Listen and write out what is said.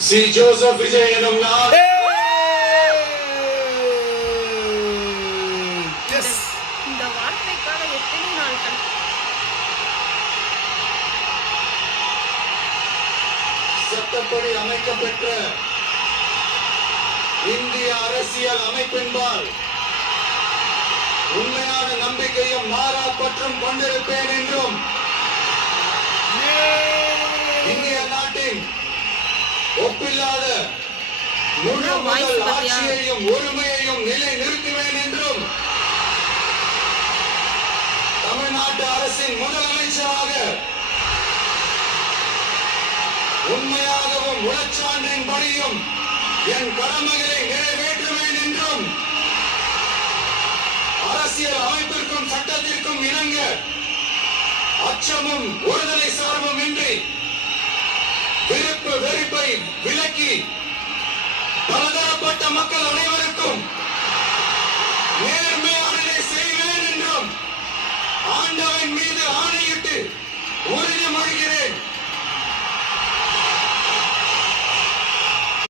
C Joseph Vijay எனும் நான் இந்த வார்த்தைக்காக எத்தனை நாட்கள் சட்டப்படி அமைக்கப்பெற்ற இந்திய அரசியல் அமைப்பின்பால் உண்மையான நம்பிக்கையும் மாறா பற்றும் கொண்டிருப்பேன் என்றும் இந்திய நாட்டின் ஒப்பில்லாத முழு முதல் ஆட்சியையும் ஒருமையையும் நிலை நிறுத்துவேன் என்றும் தமிழ்நாட்டு அரசின் முதலமைச்சராக உண்மையாகவும் உளச்சான்றின் படியும் என் கடமைகளை நிறைவேற்றுவேன் என்றும் அரசியல் அமைப்பிற்கும் சட்டத்திற்கும் இணங்க அச்சமும் ஒருதலை சார்பும் இன்றி விருப்பு வெறுப்பை விலக்கி பலதரப்பட்ட மக்கள் அனைவருக்கும் நேர்மையானதை செய்வேன் என்றும் ஆண்டவன் மீது ஆணையிட்டு